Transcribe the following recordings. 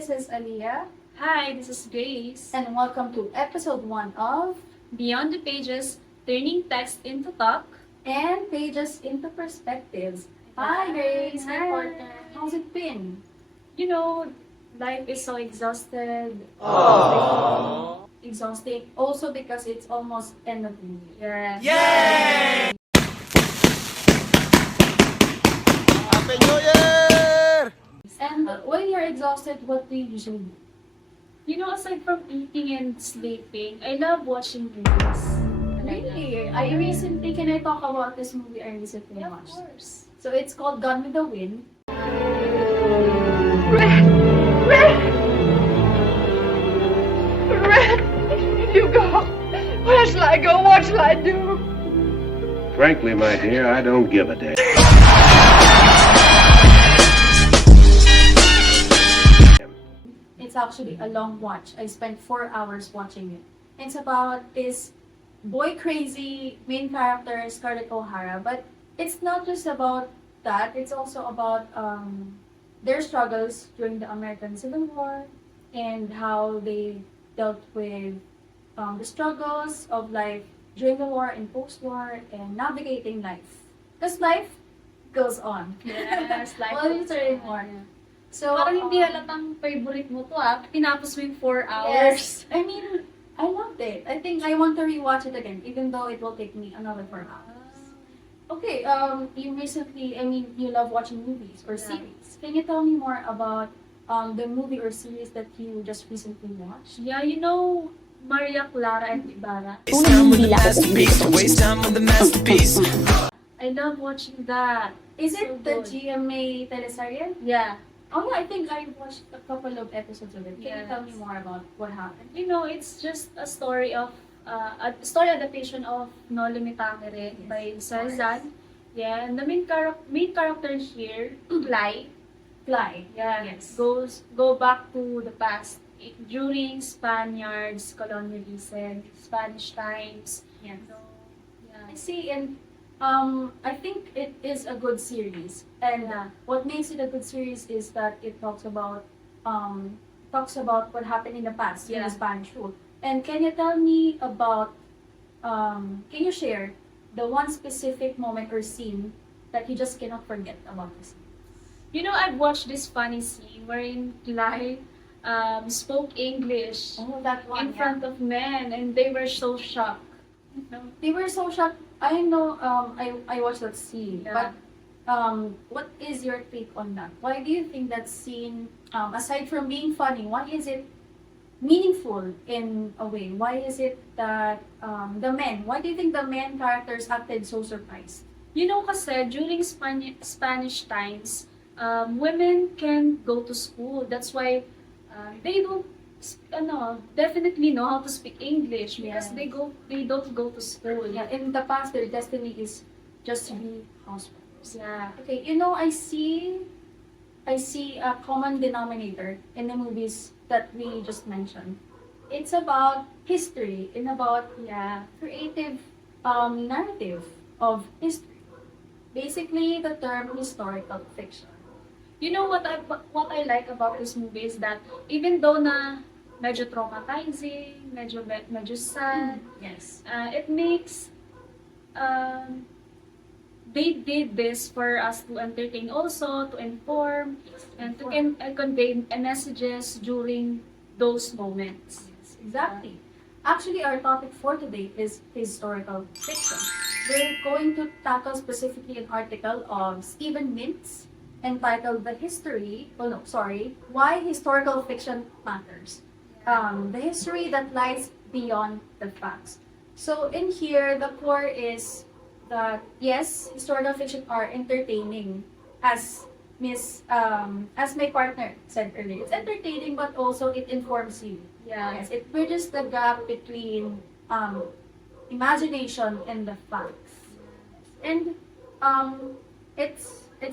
this is Aliah. Hi, this is Grace. And welcome to episode 1 of Beyond the Pages, Turning Text into Talk and Pages into Perspectives. Hi, Grace. Hi, partner. How's it been? You know, life is so exhausted. Aww. Exhausting. Also because it's almost end of the year. Yes. Yay! Happy New Year! And when you're exhausted, what do you usually do? You know, aside from eating and sleeping, I love watching movies. Really? I recently, can I talk about this movie I recently Yeah, of watched? course. So it's called Gone with the Wind. Red! You go! Where shall I go? What shall I do? Frankly, my dear, I don't give a damn. It's actually a long watch. I spent 4 hours watching it. It's about this boy crazy main character, Scarlett O'Hara, but it's not just about that. It's also about their struggles during the American Civil War and how they dealt with the struggles of life during the war and post-war and navigating life. Because life goes on. Yes, life Well, goes it's really on. more. So, Parang hindi halatang favorite mo to Tinapos mo yung 4 hours. yes. I mean, I loved it. I think I want to rewatch it again, even though it will take me another 4 hours. Okay, you recently, you love watching movies or Yeah. series. Can you tell me more about the movie or series that you just recently watched? Yeah, you know, Maria Clara and Ibarra. Waste time with the masterpiece. Waste time with the masterpiece. I love watching that. Is So it the good. GMA teleserye? Yeah. Oh yeah, I think I watched a couple of episodes of it. Can you tell me Yes. more about what happened? You know, it's just a story of a story adaptation of No Limitame by Cezanne. Yeah, and the main character here, Lai, Fly. yeah, Yes. go back to the past during Spaniards colonialism, Spanish times. Yes. So, I yeah. see, and I think it is a good series. And Yeah. what makes it a good series is that it talks about what happened in the past in Yeah. the Spanish rule. And can you tell me about can you share the one specific moment or scene that you just cannot forget about this? You know, I've watched this funny scene wherein Lai spoke English Oh, that one. in front of men, and they were so shocked. You know? They were so shocked. I know. I watched that scene, Yeah. but what is your take on that? Why do you think that scene, aside from being funny, why is it meaningful in a way? Why is it that why do you think the men characters acted so surprised? You know, kasi during Spanish times, women can go to school. That's why they don't definitely know how to speak English because Yes. they don't go to school. Yeah, in the past, their destiny is just to be housewives. Yeah. Okay, you know, I see a common denominator in the movies that we just mentioned. It's about history and about creative narrative of history. Basically, the term historical fiction. You know what I like about this movie is that even though na medyo traumatizing, medyo sad, Yes. it makes they did this for us to entertain also, to inform, and to convey messages during those moments. Yes, exactly. Actually, our topic for today is historical fiction. We're going to tackle specifically an article of Steven Mintz entitled Why Historical Fiction Matters. The history that lies beyond the facts. So in here, the core is that yes, historical fiction are entertaining, as my partner said earlier. It's entertaining, but also it informs you. Yeah. Yes, it bridges the gap between imagination and the facts. And it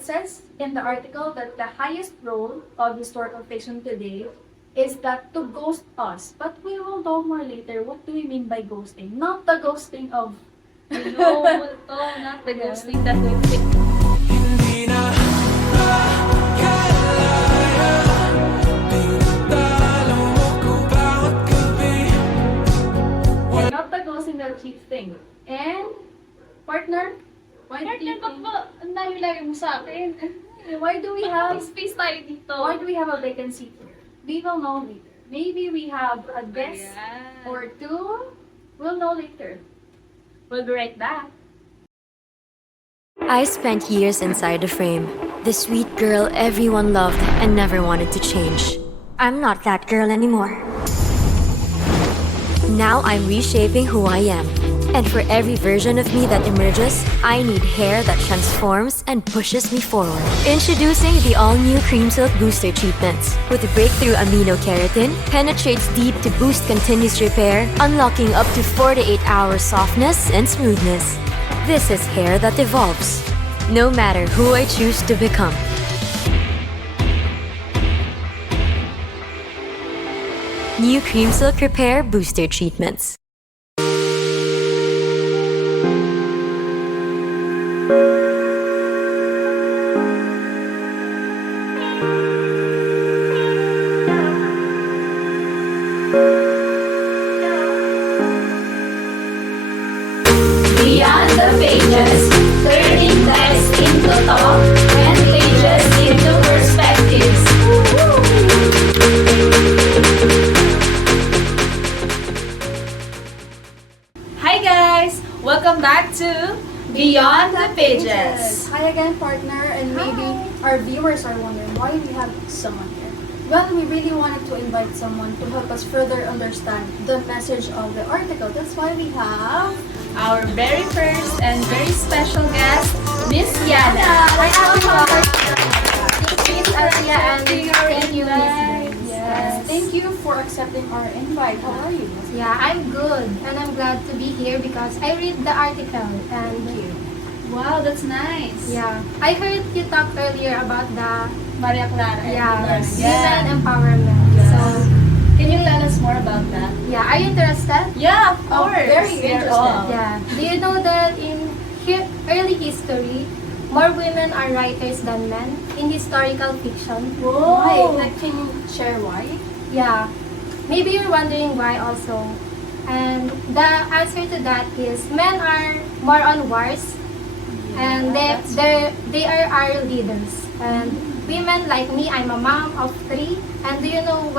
says in the article that the highest role of historical fiction today is that to ghost us. But we will know more later what do we mean by ghosting. Not the ghosting of No, not the ghosting that we think. Hindi na akalain Why do we have Space tayo dito. Why do we have a vacancy here? We will know later. Maybe we have a guest Ayan. or two. We'll know later. We'll be right back. I spent years inside the frame. The sweet girl everyone loved and never wanted to change. I'm not that girl anymore. Now I'm reshaping who I am. And for every version of me that emerges, I need hair that transforms and pushes me forward. Introducing the all-new Cream Silk Booster Treatments. With breakthrough amino keratin, penetrates deep to boost continuous repair, unlocking up to 4 to 8 hours softness and smoothness. This is hair that evolves, no matter who I choose to become. New Cream Silk Repair Booster Treatments. Beyond the pages, turning text into thought and pages into perspectives. Hi guys! Welcome back to Beyond the Pages. Hi again, partner, and maybe our viewers are wondering why we have someone here. Well, we really wanted to invite someone to help us further understand the message of the article. That's why we have Our very first and very special guest, Miss Yana. Hi, everyone. Miss Aliah, and Thank you, guys. Miss. Yes. Thank you for accepting our invite. How are you? Yeah, I'm good, and I'm glad to be here because I read the article and Wow, that's nice. yeah, I heard you talk earlier about the Maria Clara. women empowerment. Yes. So Can you tell us more about that? yeah, are you interested? Yeah, of Oh, course. very We're interested. all. Yeah. Do you know that in early history, more women are writers than men in historical fiction? Why? Like, can you share why? Yeah. Maybe you're wondering why also. And the answer to that is men are more on wars and they are our leaders. And women like me, I'm a mom of 3. And do you know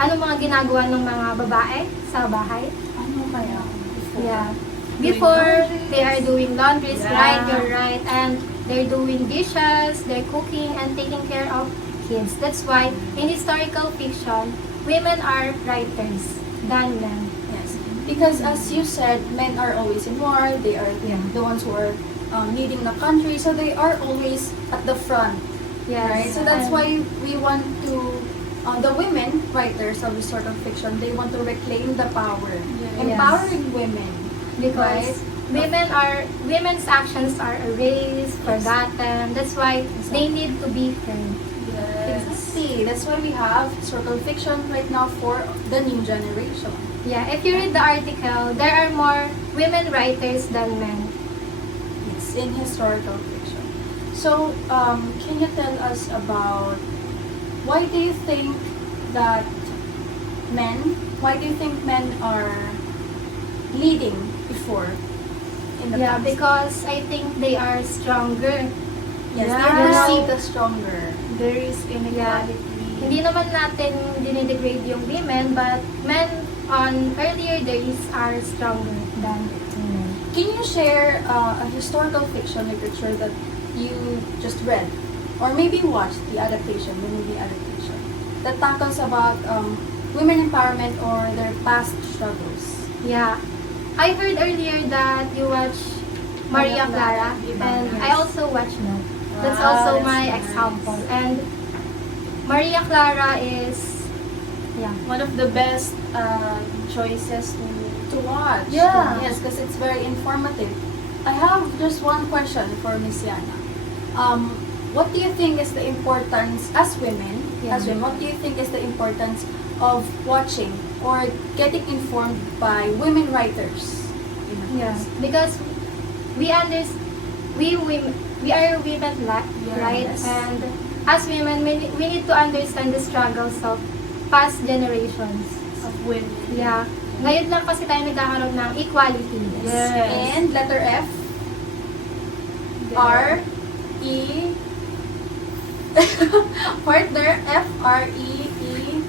ano mga ginagawa ng mga babae sa bahay? Ano kaya? Yeah. Before, they are doing laundries, Yeah. right? You're right. And they're doing dishes, they're cooking, and taking care of kids. That's why, in historical fiction, women are writers than men. Yes. Because as you said, men are always in war. They are the ones who are leading the country. So they are always at the front. Yes. Right? So that's And- why we want to, the women writers of historical fiction, they want to reclaim the power. Empowering women. Because women's actions are erased, forgotten. That's why they need to be heard. Exactly. That's why we have historical fiction right now for the new generation. Yeah, if you read the article, there are more women writers than men. Yes, in historical fiction. So, can you tell us about why do you think men are leading before in the Yeah, past? because I think they are stronger. Yes, Yeah. they're perceived as stronger. There is inequality. Hindi naman natin dinidegrade yung women, but men on earlier days are stronger than women. Can you share a historical fiction literature that you just read, or maybe watched the movie adaptation, that tackles about women empowerment or their past struggles? Yeah. I heard earlier that you watch Maria Clara, and I also watched that. That's Wow, also that's my nice. example. And Maria Clara is, yeah. One of the best choices To watch. Yeah. Yes, because it's very informative. I have just one question for Miss Yana. What do you think is the importance, as women, what do you think is the importance of watching or getting informed by women writers? Yeah, because we are women, right? Yes. And as women, we need to understand the struggles of past generations. of women. Yeah. Ngayon lang kasi tayo nagkakaroon ng equality. Yes. And letter F, R, E partner F-R-E-E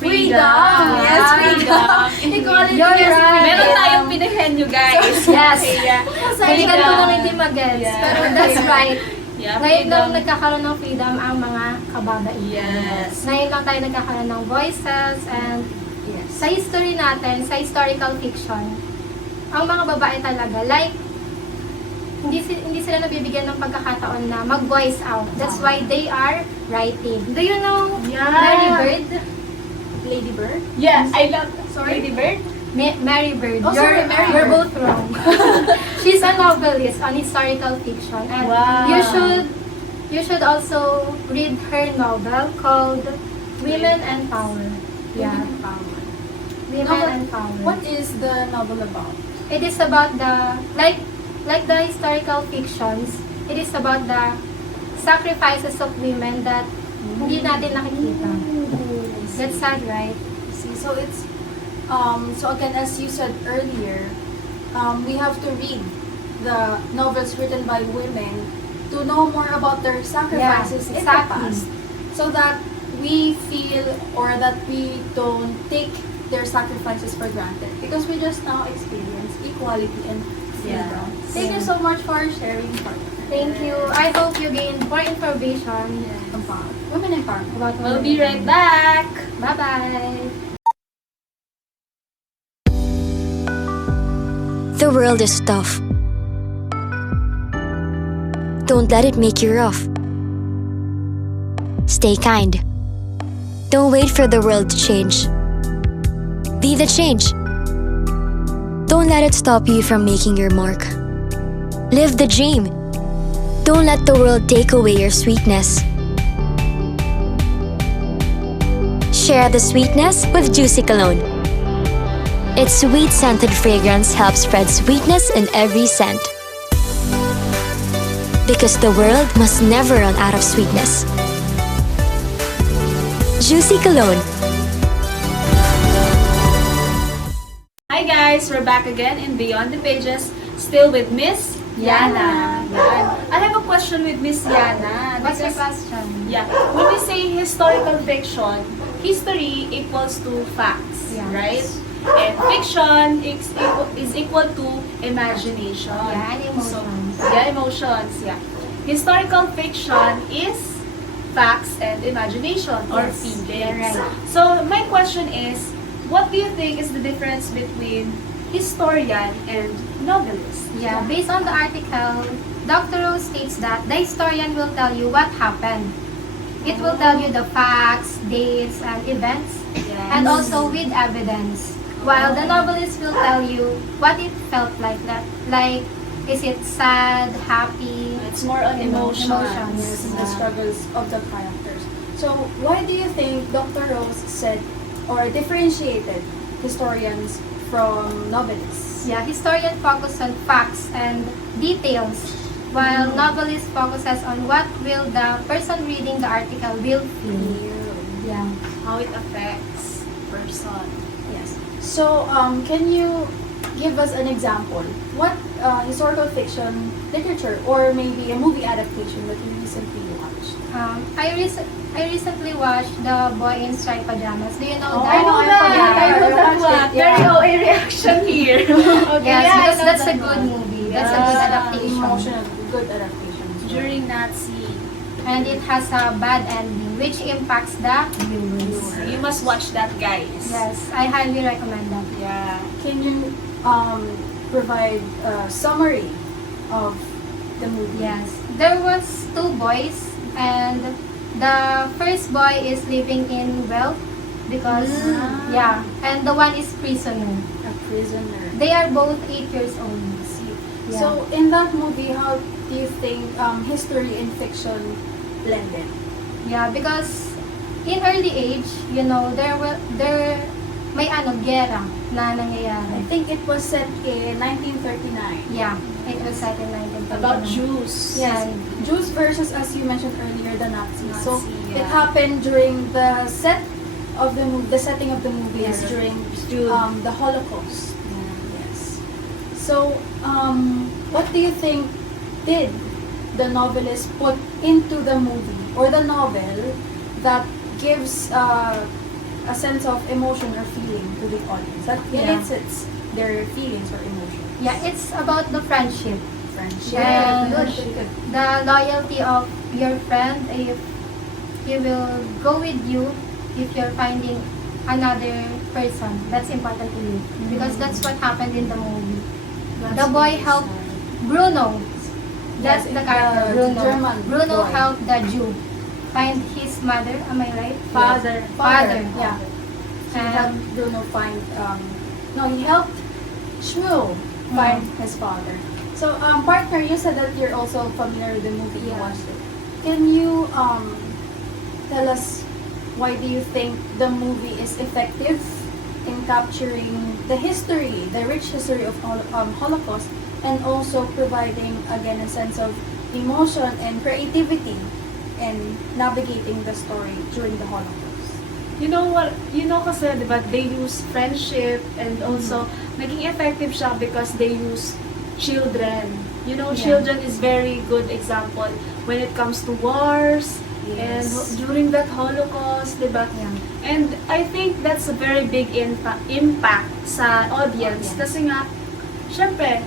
freedom. Yes, freedom. Equality. You're Yes, right. freedom. Meron tayong pinahenyo, guys. Yes. Yeah. Hindi ka lang hindi mag-gets. Yeah. Pero that's right. Yeah, Ngayon lang freedom. nagkakaroon ng freedom ang mga kababaihan. Yes. Ngayon lang tayo nagkakaroon ng voices and Yes. sa history natin, sa historical fiction, ang mga babae talaga, like, hindi sila nabibigyan ng pagkakataon na mag-voice out. That's why they are writing. Do you know Yeah. Mary Bird? Lady Bird. Yeah, I love Sorry? Lady Bird. Mary Bird. Oh, sorry, Mary You're Bird. both wrong. She's a novelist on historical fiction, and Wow. you should also read her novel called Women and Power. Yeah, Women Power. Women Novel- and Power. What is the novel about? It is about the like the historical fictions. It is about the sacrifices of women that hindi natin nakikita. That's sad, right? See, so it's so again, as you said earlier, we have to read the novels written by women to know more about their sacrifices Yeah, in the exactly. past, so that we feel or that we don't take their sacrifices for granted, because we just now experience equality and freedom. Yes. Thank you so much for sharing Thank you. I hope you gained more information about women empowerment. about We'll women. be right back. Bye-bye. The world is tough. Don't let it make you rough. Stay kind. Don't wait for the world to change. Be the change. Don't let it stop you from making your mark. Live the dream. Don't let the world take away your sweetness. Share the sweetness with Juicy Cologne. Its sweet scented fragrance helps spread sweetness in every scent. Because the world must never run out of sweetness. Juicy Cologne. Hi guys, we're back again in Beyond the Pages, still with Miss Yana. Yan. I have a question with Miss Yana. What's your because- question? Yeah, when we say historical fiction, history equals to facts, Yes. right? And fiction is equal to imagination. Yeah, and emotions. Emotions, yeah. Historical fiction is facts and imagination or Yes, feelings. you're right. So my question is, what do you think is the difference between historian and novelist? Yeah, based on the article, Dr. Rose states that the historian will tell you what happened. It will tell you the facts, dates, and events, Yes. and also with evidence. While the novelist will tell you what it felt like. Like, is it sad, happy? It's more on emotions. Yes, and the struggles of the characters. So, why do you think Dr. Rose said or differentiated historians from novelists? Yeah, historian focus on facts and details, while novelist focuses on what will the person reading the article will feel. Yeah. How it affects person. Yes. So, can you give us an example? What historical fiction literature or maybe a movie adaptation that you recently watched? I recently watched The Boy in Striped Pajamas. Do you know that? I know that one. Yeah. Very OA reaction here. Okay, Yes, yeah, I because know that's that a good one. movie. That's a good Yeah. adaptation. Emotional, good adaptation. During Nazi. And it has a bad ending, which impacts the viewers. You must watch that, guys. Yes, I highly recommend that. Yeah. Can you provide a summary of the movie? Yes. There was two boys, and the first boy is living in wealth because, yeah, and the one is prisoner. A prisoner. They are both 8 years old. Yeah. So, in that movie, how do you think history and fiction blended? Yeah, because in early age, you know, may gera na I nangyayari. think it was set in 1939. Yeah, it was set in 1939. About Jews. Yeah. Jews versus, as you mentioned earlier, the Nazis. So, Nazi, it yeah. happened during the set of the movie. The setting of the movie is Yeah. during Jew. the Holocaust. Yes. So, what do you think did the novelist put into the movie or the novel that gives a sense of emotion or feeling to the audience, that elicits their feelings or emotions. Yeah, it's about the friendship. Friendship. And Good. the loyalty of your friend, if he will go with you if you're finding another person that's important to you, because that's what happened in the movie. The boy helped Bruno. That's the character, Bruno. German Bruno boy. helped the Jew find his mother. Am I right? Father. Yeah. He And helped Bruno find, he helped Shmuel find his father. So, partner, you said that you're also familiar with the movie. You watched it. Can you tell us why do you think the movie is effective in capturing the history, the rich history of Holocaust, and also providing again a sense of emotion and creativity in navigating the story during the Holocaust? You know what? You know kasi, di ba, they use friendship and also naging effective siya because they use children. You know, children is very good example when it comes to wars and during that Holocaust, di ba? And I think that's a very big impact sa audience kasi nga, syempre,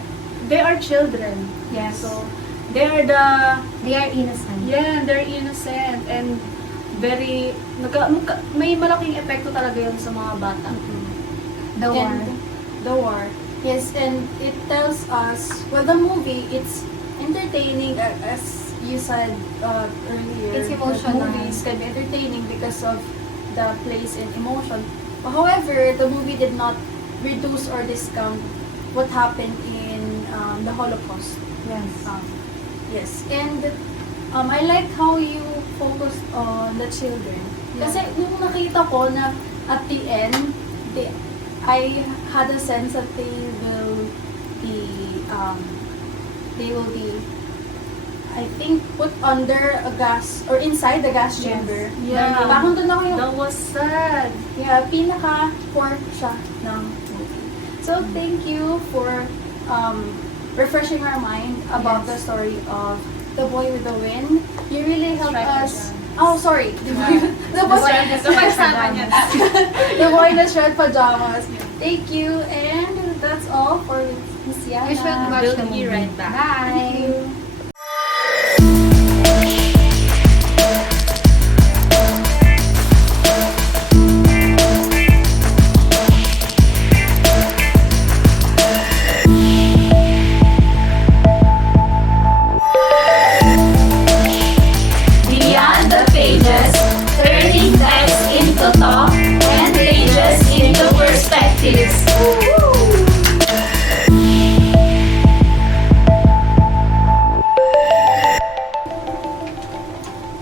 they are children. yes, So, they are they are innocent. they're innocent and very, may malaking epekto talaga yun sa mga bata. The war. And the war. Yes, and it tells us, well, the movie, it's entertaining, as you said earlier. It's that emotional. movies can be entertaining because of the place in emotion. However, the movie did not reduce or discount what happened in the Holocaust. Yes. Yes, and I like how you focused on the children. Kasi nung nakita ko na at the end, I had a sense that they will be, I think, put under a gas, or inside the gas chamber. Yeah. Parang doon ako yung, That was sad. yeah, pinaka-core siya ng movie. So, thank you for refreshing our mind about the story of The Boy with the Wind. You really helped us. Oh, sorry. The Boy The Boy in the Striped Pajamas. Thank you, and that's all for Miss Yana. You should watch We'll the be movie. right back. Thank you. Beyond the pages, turning text into talk and pages into perspectives.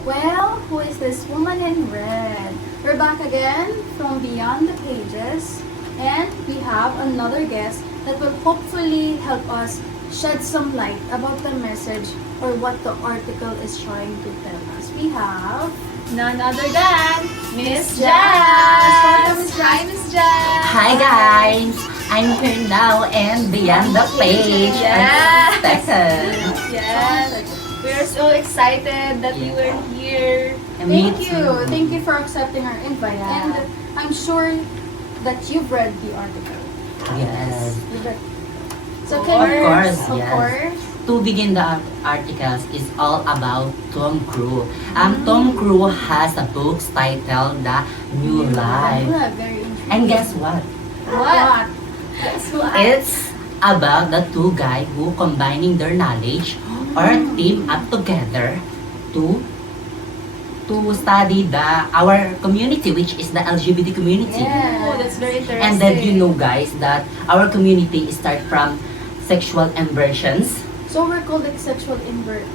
Well, who is this woman in red? We're back again from Beyond the Pages, and we have another guest that will hopefully help us shed some light about the message or what the article is trying to tell us. We have None other than Miss Jas. Jas. Hi, Miss Jas. Hi guys! I'm here now and beyond the page. Yeah. I'm expected. Yes. We're so excited that you were here. And me Thank too. you. Thank you for accepting our invite. Yeah. And I'm sure that you've read the article. Yes. You've read. So Of can you, course, of yes. course. To begin the articles is all about Tom Crewe. Tom Crewe has a book titled The New Life. Very intriguing. And guess what? What? Guess what? It's about the two guys who combining their knowledge or team up together to study our community, which is the LGBT community. Oh, that's very interesting. And then you know guys that our community start from sexual inversions. So we're called like sexual inverts.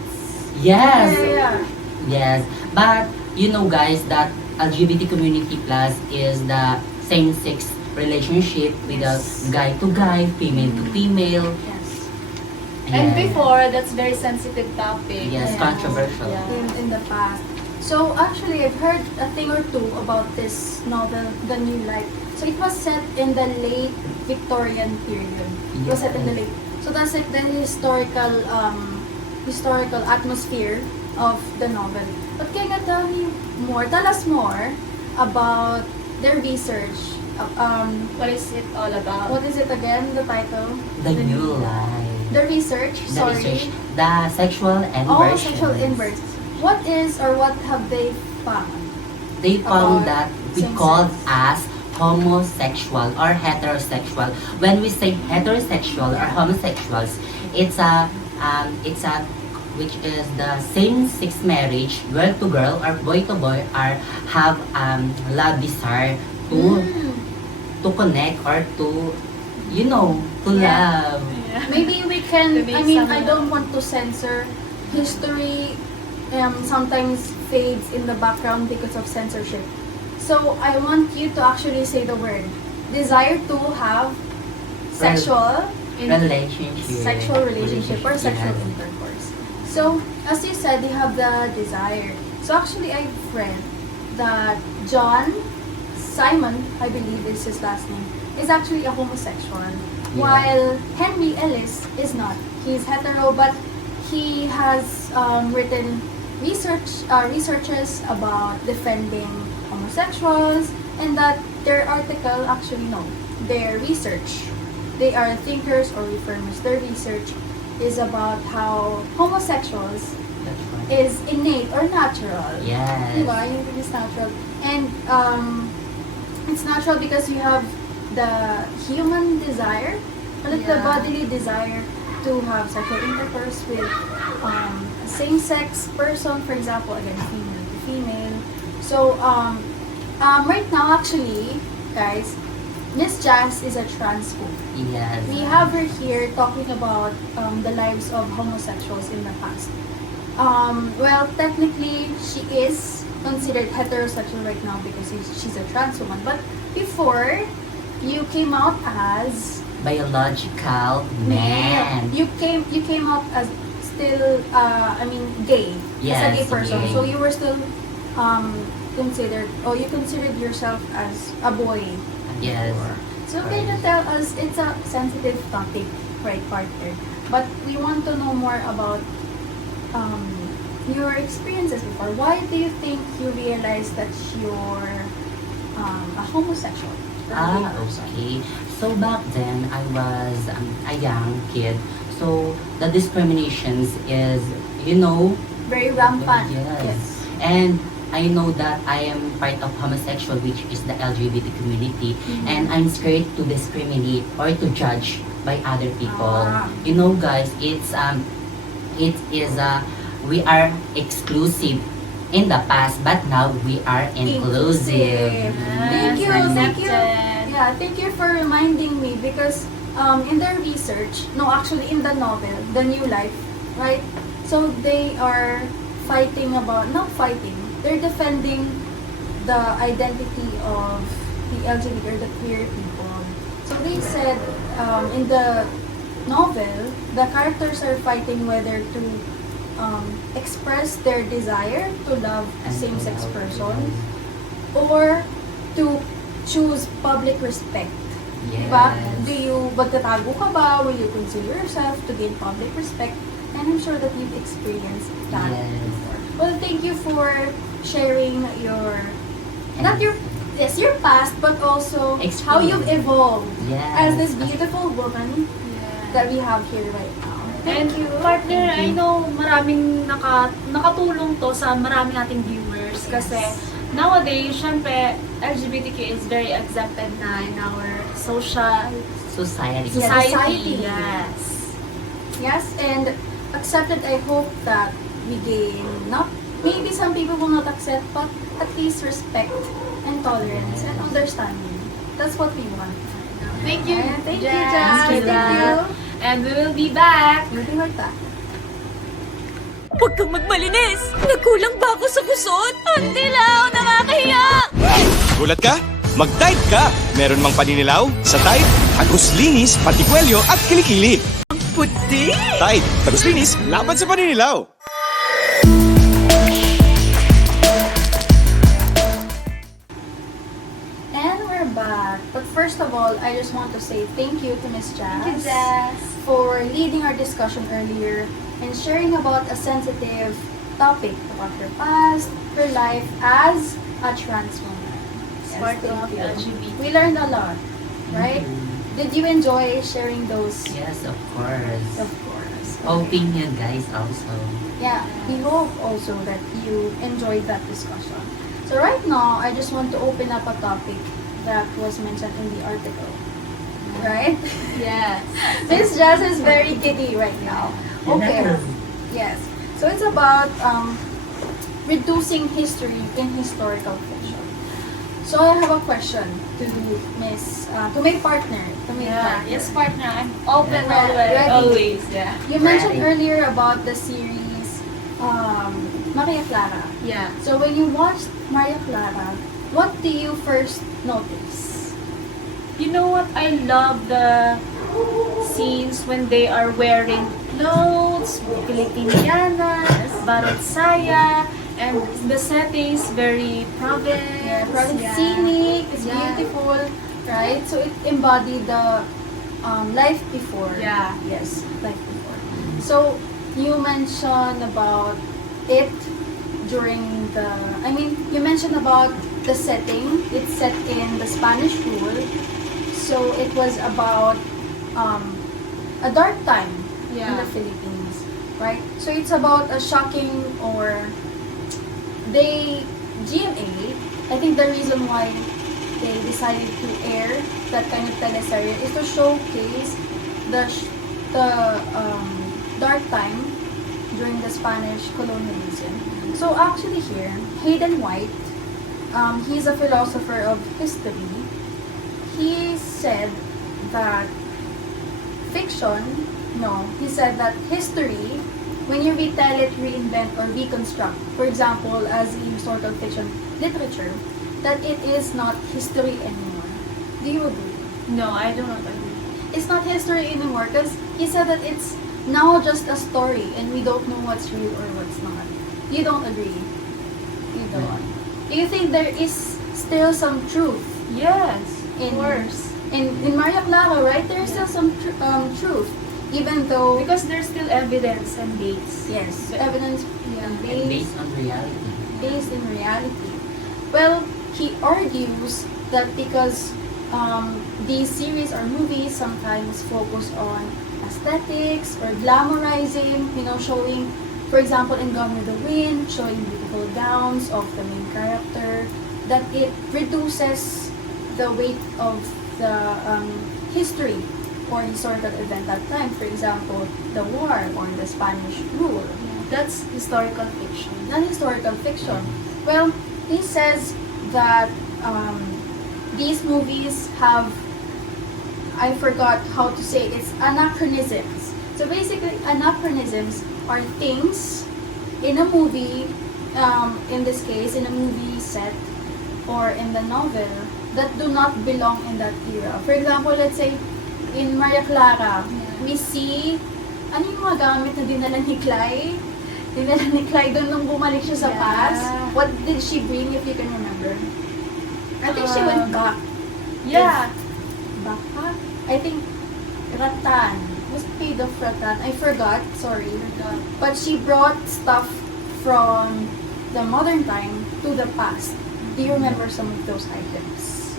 Yes. Yeah. Yes. But you know guys that LGBT community plus is the same-sex relationship with a guy to guy, female to female. Yes. And Yeah. before, that's very sensitive topic. Yes, Yeah. controversial. Yeah. In the past. So actually, I've heard a thing or two about this novel, The New Life. So it was set in the late Victorian period. It was set in the late. So that's like the historical historical atmosphere of the novel. But can you tell us more about their research? What is it all about? What is it again, the title? The new life. The research, The research, the sexual inversion. Oh, sexual inversion. What is or what have they found? They found About that we same called sex. as homosexual or heterosexual. When we say heterosexual or homosexuals, it's a which is the same-sex marriage, girl to girl or boy to boy, are have love desire to connect or to to Yeah. love. Maybe we can, To make I mean, some- I don't want to censor. History sometimes fades in the background because of censorship. So I want you to actually say the word. Desire to have sexual relationship or sexual Yes. intercourse. So, as you said, you have the desire. So actually, I've read that John Simon, I believe is his last name, is actually a homosexual. While Henry Ellis is not. He's hetero, but he has written researches about defending homosexuals, and that their article actually their research. They are thinkers or reformers. Their research is about how homosexuals That's right. is innate or natural. Yes. Diba? Yung thing is natural. And it's natural because you have the human desire, like the bodily desire to have sexual intercourse with a same-sex person, for example, again, female to female. So, right now, actually, guys, Miss Jas is a trans woman. Yes. We have her here talking about the lives of homosexuals in the past. Well, technically, she is considered heterosexual right now because she's a trans woman. But before, you came out as Biological male. man. You came out as still, gay. As a Yes, gay person. gay. So you were still you considered yourself as a boy. Yes. So can you tell us, it's a sensitive topic, right, partner? But we want to know more about your experiences before. Why do you think you realized that you're a homosexual? Or a gay person? Okay. So back then, I was a young kid. So the discriminations is, Very rampant. yes. And I know that I am part of homosexual, which is the LGBT community, and I'm scared to discriminate or to judge by other people. Ah. Guys, it is we are exclusive in the past, but now we are inclusive. Thank you, thank you. Accepted. Yeah, thank you for reminding me because in their research, actually in the novel, The New Life, right? So they are they're defending the identity of the LGBT or the queer people. So they said in the novel, the characters are fighting whether to express their desire to love a same-sex person or to choose public respect. Yes. Diba? Magtatago ka ba? Will you consider yourself to gain public respect? And I'm sure that you've experienced that Yes. before. Well, thank you for sharing your past, but also how you've evolved Yes. as this beautiful woman that we have here right now. And Thank you. partner, I know maraming nakatulong to sa maraming ating viewers kasi nowadays, syempre, LGBTQ is very accepted na in our society. society. Yes. Yes, and accepted, I hope that we gain, maybe some people will not accept, but at least respect and tolerance and understanding. That's what we want. Thank you, And thank you, Jas. Jas. For Thank that. you. And we will be back. We'll be right back. Huwag kang magmalinis! Nagkulang ba ako sa kusot? Hindi lang! Nakakahiya! Gulat ka? Mag-Tide ka! Meron mang paninilaw sa Tide, agos-linis, patikwelyo at kilikili. Ang puti! Tide, agos-linis, laban sa paninilaw. And we're back. But first of all, I just want to say thank you to Miss Jas. Thank you, Jas. For leading our discussion earlier and sharing about a sensitive topic about her past, her life as a trans woman. Part thank of you. LGBT. We learned a lot, right? Did you enjoy sharing those? Yes, of course. Of course. Hoping you guys also. Yeah, we hope also that you enjoyed that discussion. So right now, I just want to open up a topic that was mentioned in the article. Right? Yes. Miss Jas is very giddy right now. Okay. Yes. So it's about reducing history in historical fiction. So I have a question to to my partner. Yes, partner. I'm open Ready. always. Yeah. You mentioned Ready. earlier about the series Maria Clara. Yeah. So when you watched Maria Clara, what do you first notice? You know what? I love the scenes when they are wearing clothes, Filipiniana, Baratsaya, and the setting is very province. Scenic, it's Yeah. beautiful, right? So it embodied the life before. Yeah. Yes, life before. So you mentioned about it during the. You mentioned about the setting. It's set in the Spanish rule. So it was about a dark time in Yeah. the Philippines, right? So it's about a shocking GMA, I think the reason why they decided to air that kind of teleserye is to showcase the dark time during the Spanish colonialism. So actually here, Hayden White, he's a philosopher of history. He said that he said that history, when you retell it, reinvent, or reconstruct, for example, as in historical fiction literature, that it is not history anymore. Do you agree? No, I do not agree. It's not history anymore because he said that it's now just a story and we don't know what's real or what's not. You don't agree? You don't. Do you think there is still some truth Yes, in of course. in Maria Clara, right? There's still some truth, even though Because there's still evidence and dates. yes, evidence Yeah. And based based on reality. based in reality. Well, he argues that because these series or movies sometimes focus on aesthetics or glamorizing, showing, for example, in Gone with the Wind, showing beautiful gowns of the main character, that it reduces the weight of the history or historical event at that time. For example, the war or the Spanish rule. That's historical fiction. Non-historical fiction. Well, he says that these movies have, I forgot how to say it, it's anachronisms. So basically, anachronisms are things in a movie, in this case, in a movie set or in the novel, that do not belong in that era. For example, let's say, in Maria Clara, we see, ano yung mga gamit na dinala ni Clay? Dinala ni Clay doon nung bumalik siya sa past. What did she bring, if you can remember? I think she went back. Yeah. Backpack? I think rattan. Was made of rattan. I forgot. Sorry. But she brought stuff from the modern time to the past. Do you remember some of those items?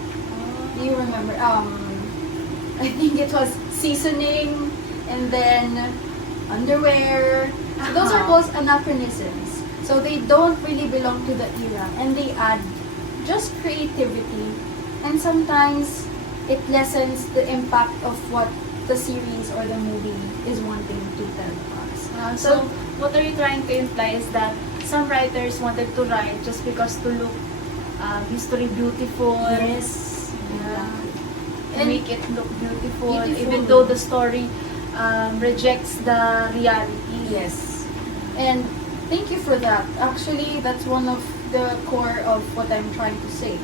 Do you remember? I think it was seasoning and then underwear. So those are called anachronisms. So they don't really belong to the era and they add just creativity, and sometimes it lessens the impact of what the series or the movie is wanting to tell us. So what are you trying to imply is that some writers wanted to write just because to look history beautiful. Yes. Yeah. And Make it look beautiful, Beautiful. even though the story rejects the reality. Yes. And thank you for that. Actually, that's one of the core of what I'm trying to say.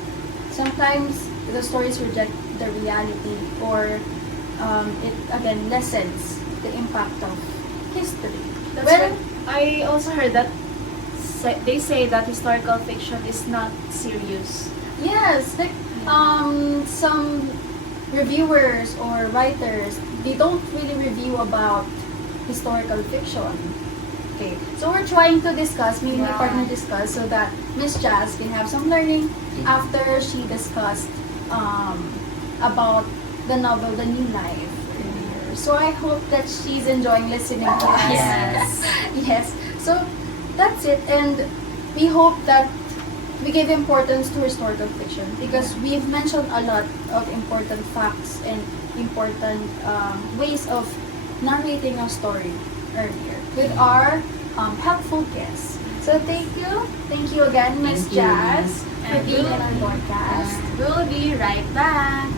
Sometimes the stories reject the reality, or it again lessens the impact of history. That's Well, what I also heard that they say that historical fiction is not serious. yes, like some reviewers or writers, they don't really review about historical fiction. Okay, so we're trying to discuss, me and my partner discuss, so that Miss Jas can have some learning after she discussed about the novel The New Life earlier. So I hope that she's enjoying listening to us. Yes. Yes. So that's it, and we hope that we give importance to historical fiction because we've mentioned a lot of important facts and important ways of narrating a story earlier with our helpful guests. So thank you again, Miss Thank you. Jas, for being in our podcast. We'll be right back.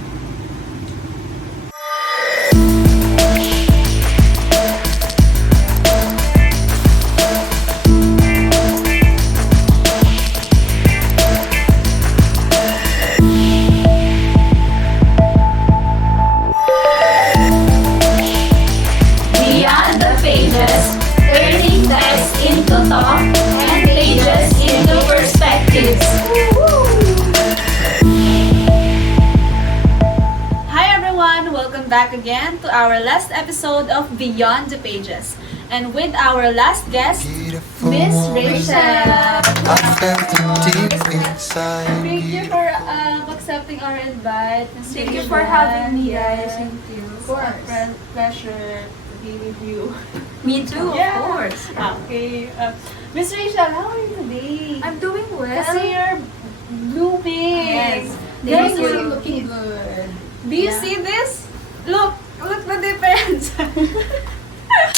Beyond the pages, turning text into thought and pages into perspectives. Hi everyone! Welcome back again to our last episode of Beyond the Pages. And with our last guest, Miss Rachel. Thank you for accepting our invite, Miss Thank you Rachel. for having me, Yes, guys. thank you. Of course. It's a pleasure to be with you. Me too, Yeah. of course. Okay. Miss Rachel, how are you today? I'm doing well. Kasi you're blooming. Yes. Guys, Thank you. Looking good. do you Yeah. see this? Look the difference.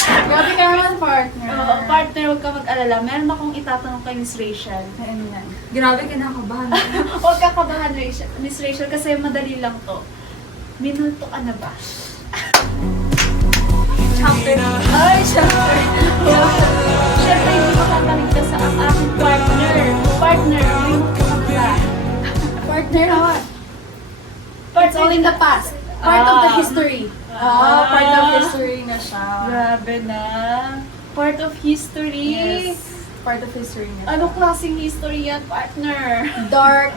Grabe ka naman, partner. Partner, huwag ka mag-alala. Meron akong itatanong kay Miss Rachel. Ayun yan. Grabe, kinakabahan. Huwag ka kabahan, Miss Rachel, kasi madali lang to. Minulto ka na ba? Champion. Ay, syempre. Syempre, hindi makakaligtas sa ang aking partner. Partner, minulto ka na ba? Partner, what? It's all in the past. Part of the history. Part of history na siya. Grabe na. Part of history. Yes. Part of history na siya. Ano klaseng history yan, partner? Dark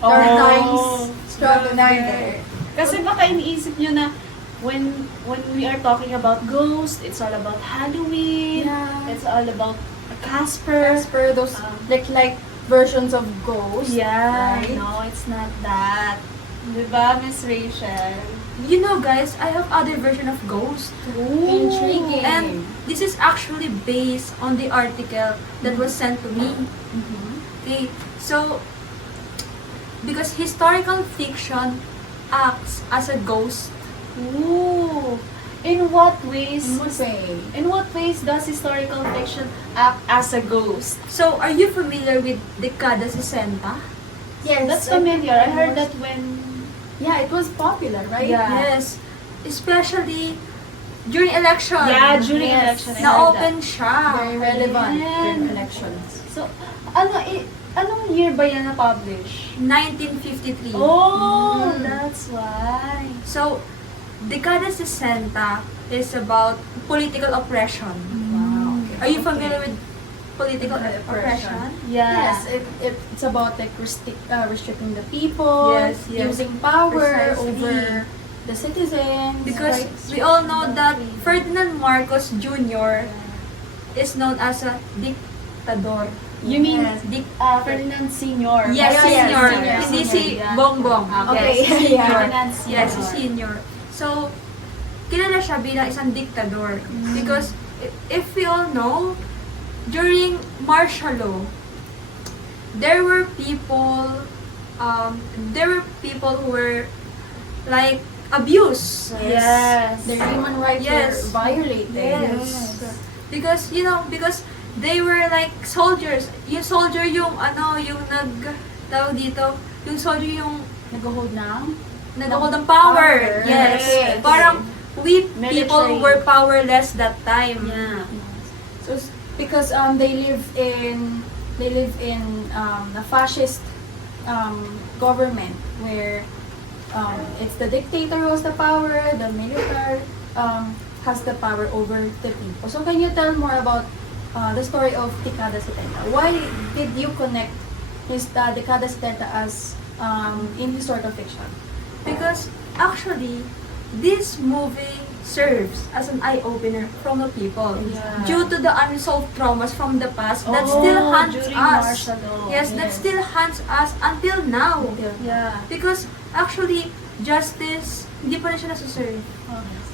times. Struggle na Grabe. there. Kasi baka iniisip nyo na when we are talking about ghosts, it's all about Halloween. Yeah. It's all about Casper. As per those like versions of ghosts. Yeah, Right? no, it's not that. Diba, Miss Rachel? You know, guys, I have other version of Ghost. Intriguing. And this is actually based on the article that was sent to me. Okay, so because historical fiction acts as a ghost. Ooh. In what ways? Say. In what ways does historical fiction act as a ghost? So, are you familiar with Dekada 60? Yes. That's familiar. I heard that when... Yeah, it was popular, right? Yeah. Yes. Especially during election. Yeah, during Yes. election. I heard Na-open siya. Very relevant Ayan. during elections. So, anong year ba yan na-publish? 1953. Oh, that's why. So, Dekada 60 is about political oppression. Wow. Are you familiar with political oppression? Yeah. Yes, it's about like restricting the people, Yes, yes. using power Precisely. over the citizens. Because right? we all know that Ferdinand Marcos Jr. is known as a dictador. You mean Yes. Ferdinand Sr. Yes, Yeah, senior. senior. Hindi si Yeah. Bongbong. Okay. Yes, Yeah. Ferdinand Sr. Yes, si senior. So, kilala siya bilang isang dictador. Because, if we all know, during martial law, there were people who were like abused. Yes. Their human rights Yes. were violated. Yes. Because they were like soldiers. Yung soldier yung tawag dito, yung soldier yung Nag-hold na. nag-hold ng power. Power. Yes. Yes. Parang we Military. people were powerless that time. Yeah. So because they live in a fascist government where it's the dictator who has the power, the military has the power over the people. So can you tell more about the story of Dekada 70? Why did you connect Dekada 70 as in historical fiction? Because actually, this movie serves as an eye-opener from the people. Yeah. Due to the unresolved traumas from the past that still haunts during us. martial law. Yes, that still haunts us until now. Yeah. Because actually, justice, hindi pa rin siya nasuserve.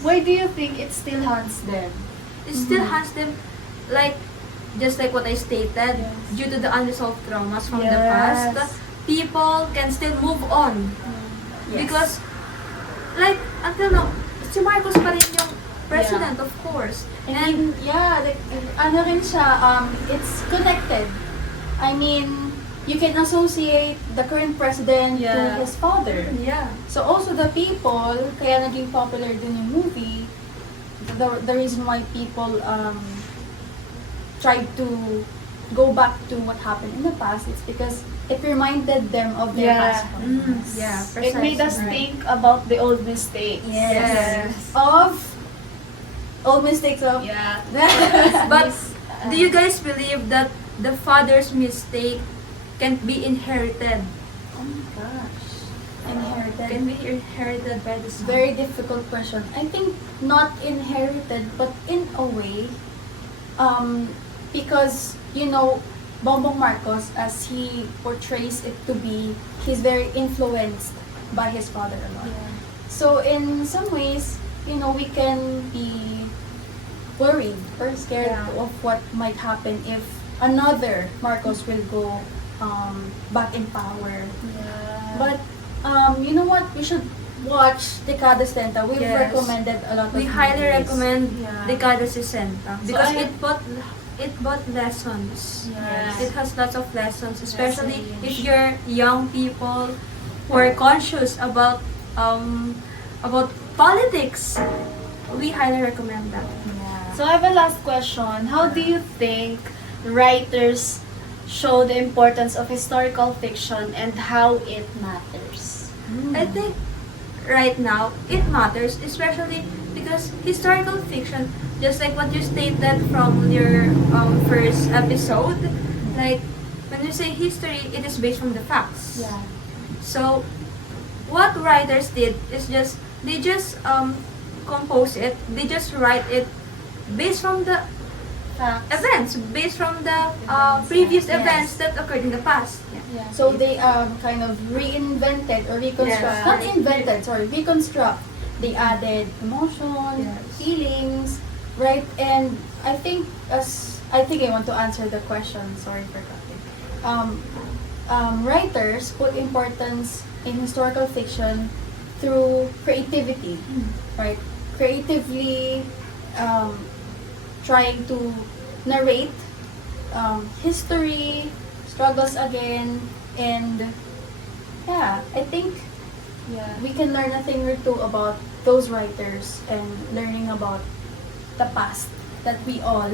Why do you think it still haunts them? It still haunts them, like, just like what I stated, due to the unresolved traumas from the past, people can still move on. Because, like, until now, si Marcos pa rin yung president, of course. And yeah, like, ano rin siya, it's connected. I mean, you can associate the current president to his father. Yeah. So also the people, kaya naging popular din yung movie, the reason why people tried to go back to what happened in the past, it's because it reminded them of their past. Yeah, It made us think about the old mistakes. Of old mistakes of But do you guys believe that the father's mistake can be inherited? oh my gosh, inherited. Can be inherited by the son? Very difficult question. I think not inherited, but in a way, because you know, Bongbong Marcos, as he portrays it to be, he's very influenced by his father a lot. So in some ways, you know, we can be worried or scared of what might happen if another Marcos will go back in power. But you know what? We should watch Dekada 60. We've recommended a lot of We highly movies. recommend Dekada 60 because So it brought lessons. Yes. It has lots of lessons, especially if you're young people who are conscious about politics. We highly recommend that. So I have a last question. How do you think writers show the importance of historical fiction and how it matters? I think right now it matters, especially because historical fiction, just like what you stated from your first episode, like when you say history, it is based from the facts. So what writers did is they just compose it, they just write it based from the events, based from the previous events that occurred in the past. So they kind of reinvented or reconstruct, not invented, sorry, reconstruct. They added emotion, feelings, right? And I think I want to answer the question. Sorry for cutting. Writers put importance in historical fiction through creativity, right? Creatively trying to narrate history, struggles again, and I think we can learn a thing or two about those writers and learning about the past that we all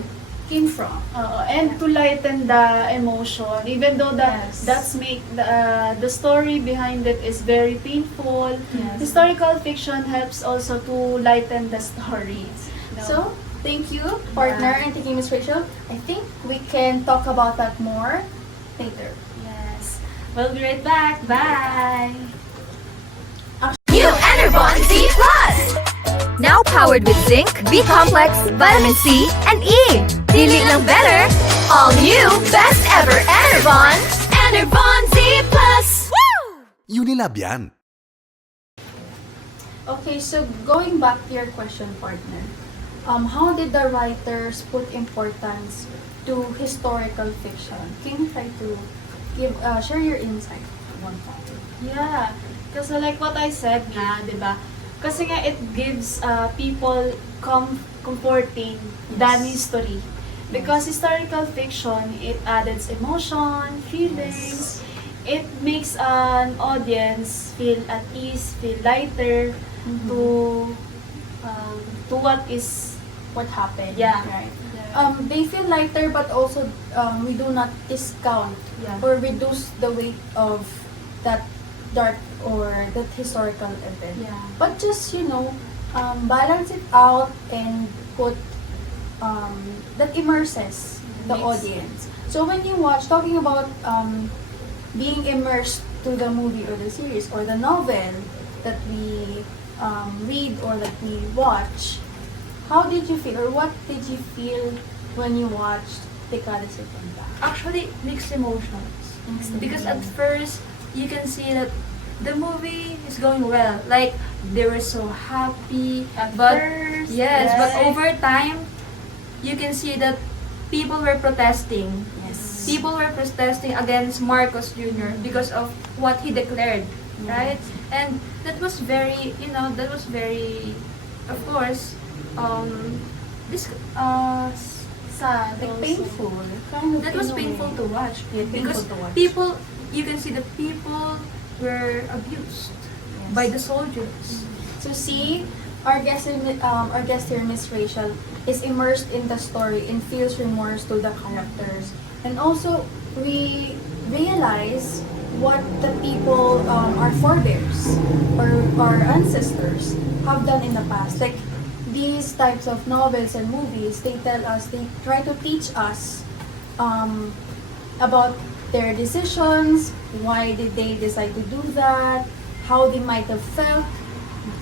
came from. And to lighten the emotion, even though that's make the story behind it is very painful. Historical fiction helps also to lighten the stories. So, thank you, partner, and thank you, Miss Rachel. I think we can talk about that more later. Yes. We'll be right back. Bye! New Enervon C+! Now powered with zinc, B-complex, vitamin C, and E. Dili lang better, all new, best ever Enervon! Enervon C+! Woo! Unilab yan. Okay, so going back to your question, partner, how did the writers put importance to historical fiction? Can you try to share your insight on one topic? Yeah. Kasi like what I said nga, di ba? Kasi nga it gives people comforting than history. Because historical fiction, it adds emotion, feelings. It makes an audience feel at ease, feel lighter to what happened. Yeah. Right. They feel lighter, but also we do not discount or reduce the weight of that dark or that historical event. But just balance it out and put that immerses the audience. So when you watch, talking about being immersed to the movie or the series or the novel that we read or that we watch, how did you feel, or what did you feel when you watched Dekada Segunda? Actually, mixed emotions. Because at first, you can see that the movie is going well. Like, they were so happy. But over time, you can see that people were protesting. Yes. People were protesting against Marcos Jr. because of what he declared, right? And that was very, of course, sad, like also. painful. Kind of That was in a way. painful to watch. Yeah, Because painful to watch. people, you can see the people were abused Yes. by the soldiers. So see, our guest here, Miss Rachel, is immersed in the story and feels remorse to the characters. And also, we realize what the people, our forebears, or our ancestors, have done in the past. Like, these types of novels and movies, they try to teach us about their decisions, why did they decide to do that, how they might have felt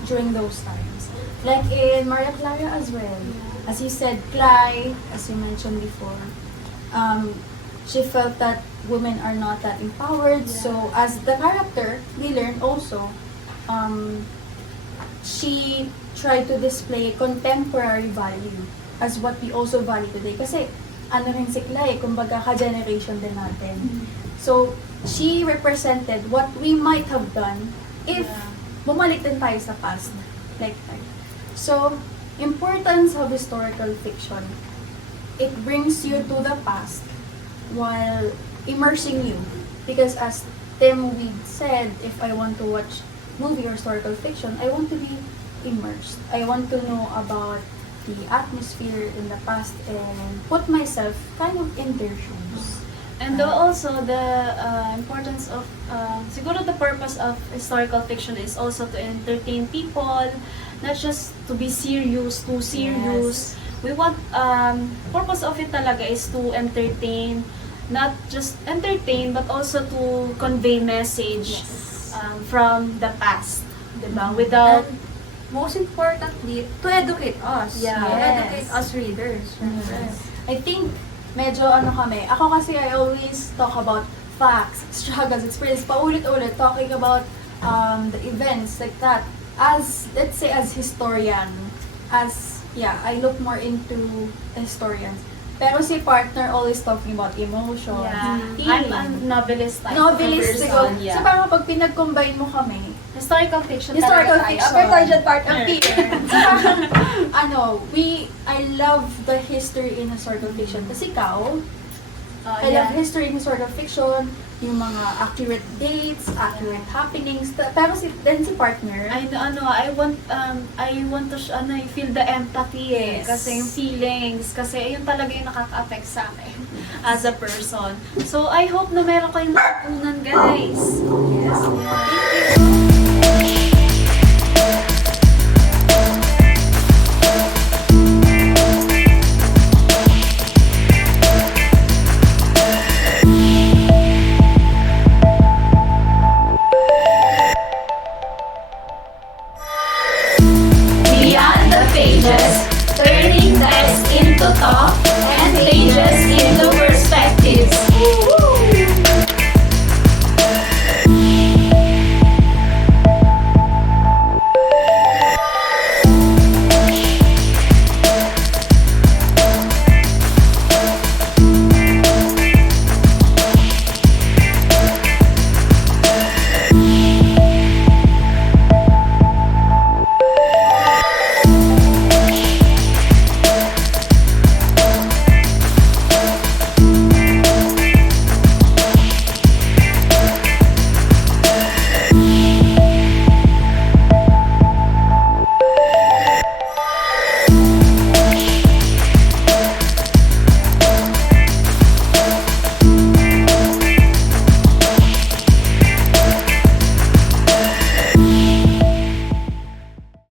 during those times. Like in Maria Clara as well. As you said, Cly, as you mentioned before, she felt that women are not that empowered. So as the character, we learned also, she tried to display contemporary value as what we also value today. Kasi ano rin si Cly, kumbaga ka-generation din natin. So, she represented what we might have done if bumalik din tayo sa past. Like that. So, importance of historical fiction. It brings you to the past while immersing you. Because as Tim Weed said, if I want to watch movie or historical fiction, I want to be immersed. I want to know about the atmosphere in the past and put myself kind of in their shoes. And also the importance of, siguro the purpose of historical fiction is also to entertain people, not just to be serious, too serious. Yes. We want, purpose of it talaga is to entertain, not just entertain, but also to convey message from the past, diba? Without, And most importantly, to educate us. Yeah. To Yes. educate us readers. Yes. I think medyo ano kami, ako kasi I always talk about facts, struggles, experience, paulit-ulit talking about the events like that. As, let's say, as historian, I look more into historians. Pero si partner always talking about emotion, healing. I'm novelist type Novelist, person, siguro. So parang pag pinag-combine mo kami, historical fiction historical talaga tayo. fiction. Upper target part of I love the history in historical fiction. Kasi ikaw, I love history in historical fiction, yung mga accurate dates, accurate happenings. Pero si partner, I want to feel the empathy Yes. kasi yung feelings, kasi ayun talaga yung nakaka-affect sa akin as a person. So I hope na meron kayong natutunan, guys. yes.